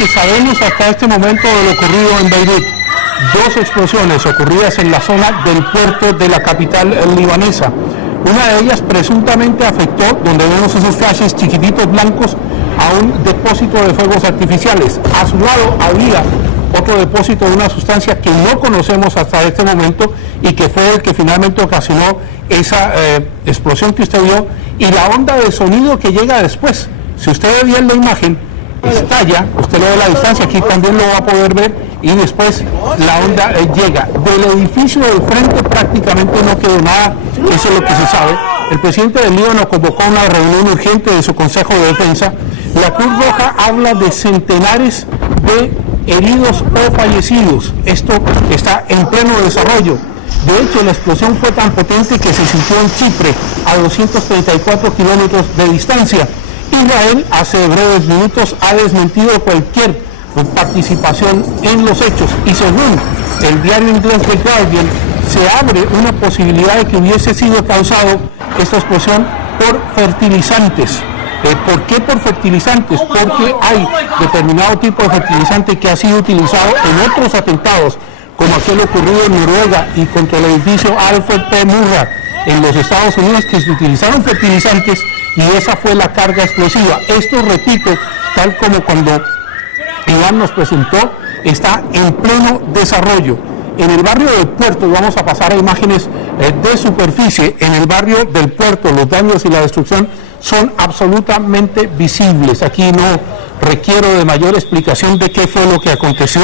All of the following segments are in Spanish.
que sabemos hasta este momento de lo ocurrido en Beirut. 2 explosiones ocurridas en la zona del puerto de la capital libanesa. Una de ellas presuntamente afectó, donde vemos esos flashes chiquititos blancos, a un depósito de fuegos artificiales. A su lado había otro depósito de una sustancia que no conocemos hasta este momento y que fue el que finalmente ocasionó esa explosión que usted vio y la onda de sonido que llega después. Si usted ve bien la imagen, estalla, usted lo ve a la distancia, aquí también lo va a poder ver, y después la onda llega. Del edificio del frente prácticamente no quedó nada, eso es lo que se sabe. El presidente del Líbano convocó una reunión urgente de su Consejo de Defensa. La Cruz Roja habla de centenares de heridos o fallecidos. Esto está en pleno desarrollo. De hecho, la explosión fue tan potente que se sintió en Chipre, a 234 kilómetros de distancia. Israel, hace breves minutos, ha desmentido cualquier participación en los hechos, y según el diario inglés The Guardian, se abre una posibilidad de que hubiese sido causado esta explosión por fertilizantes. ¿Por qué por fertilizantes? Porque hay determinado tipo de fertilizante que ha sido utilizado en otros atentados, como aquel ocurrido en Noruega y contra el edificio Alfred P. Murrah en los Estados Unidos, que se utilizaron fertilizantes y esa fue la carga explosiva. Esto, repito, tal como cuando Iván nos presentó, está en pleno desarrollo. En el barrio del puerto, vamos a pasar a imágenes de superficie, en el barrio del puerto los daños y la destrucción son absolutamente visibles. Aquí no requiero de mayor explicación de qué fue lo que aconteció.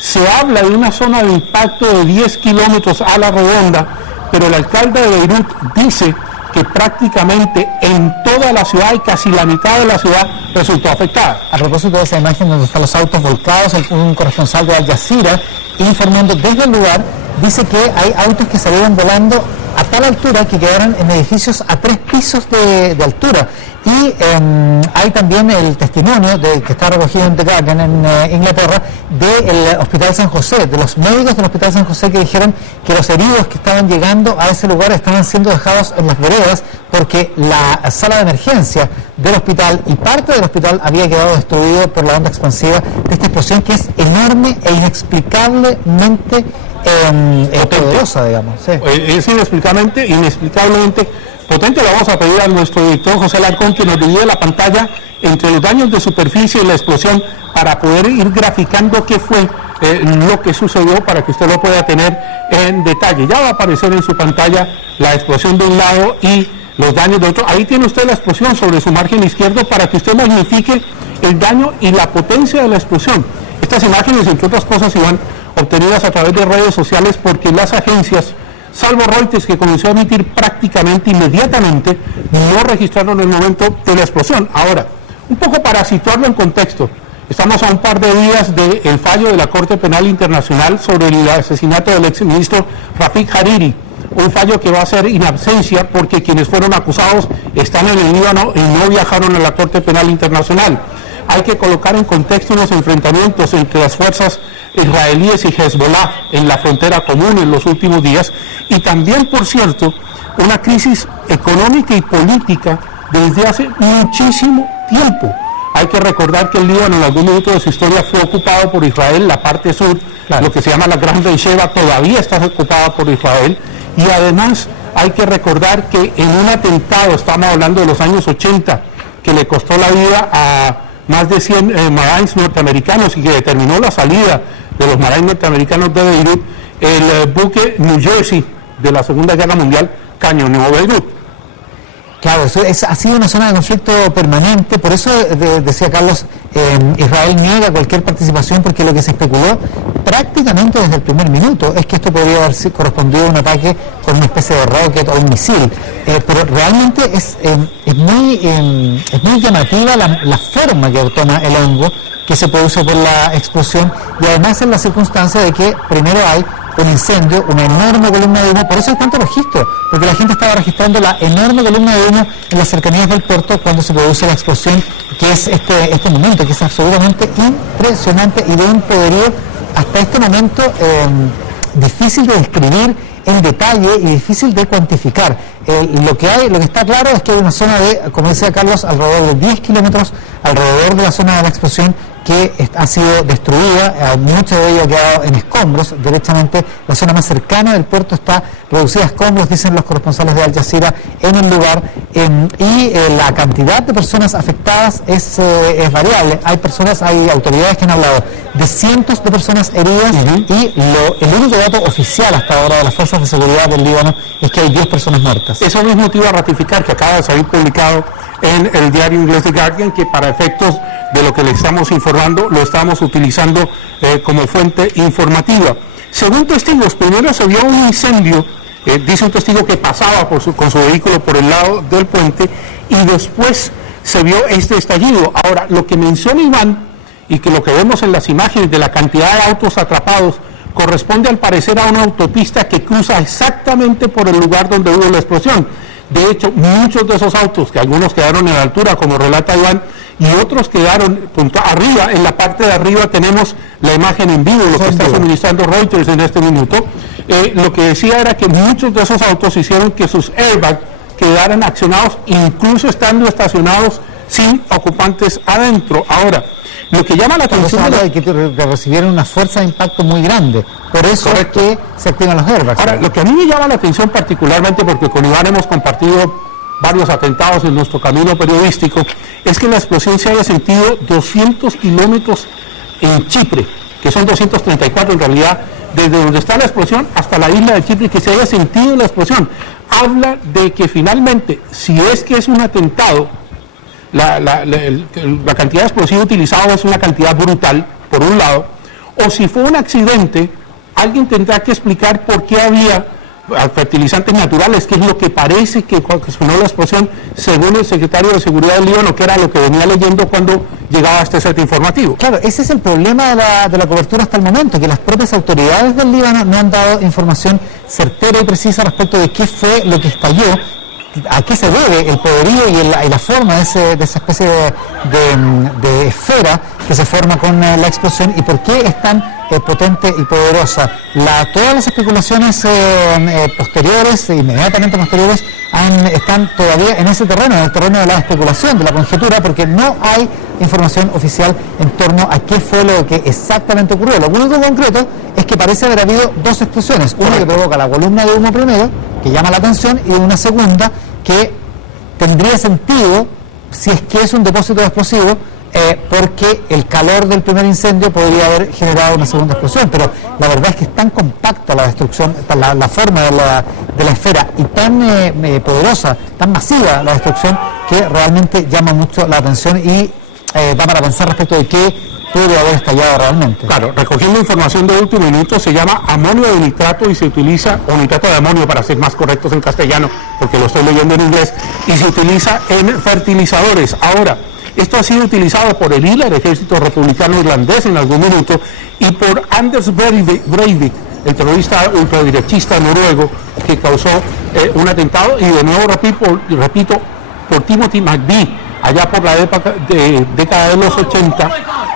Se habla de una zona de impacto de 10 kilómetros a la redonda, pero el alcalde de Beirut dice que prácticamente en toda la ciudad y casi la mitad de la ciudad resultó afectada. A propósito de esa imagen donde están los autos volcados, un corresponsal de Al Jazeera, informando desde el lugar, dice que hay autos que salieron volando a tal altura que quedaron en edificios a 3 pisos de altura. Y hay también el testimonio que está recogido en The Guardian en Inglaterra del Hospital San José, de los médicos del Hospital San José, que dijeron que los heridos que estaban llegando a ese lugar estaban siendo dejados en las veredas porque la sala de emergencia del hospital y parte del hospital había quedado destruido por la onda expansiva de esta explosión, que es enorme e inexplicablemente poderosa, digamos. Sí. Es inexplicablemente potente. Le vamos a pedir a nuestro director José Alarcón que nos divida la pantalla entre los daños de superficie y la explosión para poder ir graficando qué fue lo que sucedió, para que usted lo pueda tener en detalle. Ya va a aparecer en su pantalla la explosión de un lado y los daños de otro. Ahí tiene usted la explosión sobre su margen izquierdo para que usted magnifique el daño y la potencia de la explosión. Estas imágenes, entre otras cosas, Iván, obtenidas a través de redes sociales porque las agencias, salvo Reuters, que comenzó a emitir prácticamente inmediatamente, no registraron el momento de la explosión. Ahora, un poco para situarlo en contexto, estamos a un par de días del fallo de la Corte Penal Internacional sobre el asesinato del exministro Rafik Hariri, un fallo que va a ser in absentia porque quienes fueron acusados están en el Líbano y no viajaron a la Corte Penal Internacional. Hay que colocar en contexto unos enfrentamientos entre las fuerzas israelíes y Hezbollah en la frontera común en los últimos días, y también, por cierto, una crisis económica y política desde hace muchísimo tiempo. Hay que recordar que el Líbano en algún momento de su historia fue ocupado por Israel, la parte sur, claro, lo que se llama la Gran Beersheba, todavía está ocupada por Israel, y además hay que recordar que en un atentado, estamos hablando de los años 80, que le costó la vida a más de 100 Marines norteamericanos y que determinó la salida de los Marines norteamericanos de Beirut, el buque New Jersey de la Segunda Guerra Mundial cañoneó Beirut. Claro, eso ha sido una zona de conflicto permanente, por eso decía Carlos, Israel niega cualquier participación, porque lo que se especuló prácticamente desde el primer minuto es que esto podría haber correspondido a un ataque con una especie de rocket o un misil, pero realmente es muy llamativa la forma que toma el hongo que se produce por la explosión, y además en la circunstancia de que primero hay un incendio, una enorme columna de humo. Por eso hay tanto registro, porque la gente estaba registrando la enorme columna de humo en las cercanías del puerto cuando se produce la explosión, que es este momento, que es absolutamente impresionante y de un poderío hasta este momento difícil de describir en detalle y difícil de cuantificar. Lo que está claro es que hay una zona de, como decía Carlos, alrededor de 10 kilómetros alrededor de la zona de la explosión, que ha sido destruida, mucho de ello ha quedado en escombros. Derechamente la zona más cercana del puerto está reducida a escombros, dicen los corresponsales de Al Jazeera en el lugar, y la cantidad de personas afectadas es variable. Hay autoridades que han hablado de cientos de personas heridas, y el único dato oficial hasta ahora de las fuerzas de seguridad del Líbano es que hay 10 personas muertas. Eso mismo te iba a ratificar, que acaba de salir publicado en el diario inglés The Guardian, que para efectos de lo que le estamos informando, lo estamos utilizando como fuente informativa. Según testigos, primero se vio un incendio, dice un testigo que pasaba con su vehículo por el lado del puente, y después se vio este estallido. Ahora, lo que menciona Iván, y que lo que vemos en las imágenes de la cantidad de autos atrapados, corresponde al parecer a una autopista que cruza exactamente por el lugar donde hubo la explosión. De hecho, muchos de esos autos, que algunos quedaron en altura, como relata Iván, y otros quedaron arriba. En la parte de arriba tenemos la imagen en vivo, lo que está suministrando Reuters en este minuto. Lo que decía era que muchos de esos autos hicieron que sus airbags quedaran accionados, incluso estando estacionados sin ocupantes adentro. Ahora, lo que llama la atención es que recibieron una fuerza de impacto muy grande, por eso es que se activan los airbags. Ahora, lo que a mí me llama la atención particularmente, porque con Iván hemos compartido varios atentados en nuestro camino periodístico, es que la explosión se haya sentido 200 kilómetros en Chipre, que son 234 en realidad, desde donde está la explosión hasta la isla de Chipre, que se haya sentido la explosión. Habla de que finalmente, si es que es un atentado, la cantidad de explosivo utilizado es una cantidad brutal, por un lado, o si fue un accidente, alguien tendrá que explicar por qué había fertilizantes naturales, que es lo que parece que sonó la explosión, según el secretario de Seguridad del Líbano, que era lo que venía leyendo cuando llegaba a este set informativo. Claro, ese es el problema de la cobertura hasta el momento, que las propias autoridades del Líbano no han dado información certera y precisa respecto de qué fue lo que estalló, a qué se debe el poderío y la forma de esa especie de esfera que se forma con la explosión, y por qué es tan potente y poderosa. Todas las especulaciones posteriores, inmediatamente posteriores, están todavía en ese terreno, en el terreno de la especulación, de la conjetura, porque no hay información oficial en torno a qué fue lo que exactamente ocurrió. Lo único concreto es que parece haber habido dos explosiones, una que provoca la columna de humo primero, que llama la atención, y una segunda que tendría sentido si es que es un depósito de explosivo, porque el calor del primer incendio podría haber generado una segunda explosión, pero la verdad es que es tan compacta la destrucción, la forma de la esfera, y tan poderosa, tan masiva la destrucción, que realmente llama mucho la atención y da para pensar respecto de qué puede haber estallado realmente. Claro, recogiendo información de último minuto, se llama amonio de nitrato y se utiliza, o nitrato de amonio para ser más correctos en castellano, porque lo estoy leyendo en inglés, y se utiliza en fertilizadores. Ahora, esto ha sido utilizado por el IRA, el Ejército Republicano Irlandés, en algún minuto, y por Anders Breivik, el terrorista ultraderechista noruego que causó un atentado, y de nuevo repito, por Timothy McVeigh, allá por la década de los 80,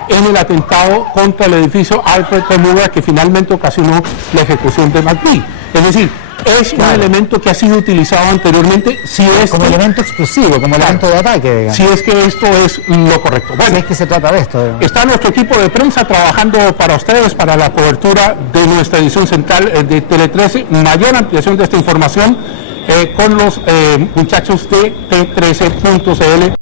en el atentado contra el edificio Alfred P. Murrah, que finalmente ocasionó la ejecución de McVeigh. Es decir, es un elemento que ha sido utilizado anteriormente, como elemento explosivo, como elemento de ataque, digamos. Si es que esto es lo correcto. Bueno, si es que se trata de esto, digamos. Está nuestro equipo de prensa trabajando para ustedes, para la cobertura de nuestra edición central de Tele 13, mayor ampliación de esta información con los muchachos de T13.cl.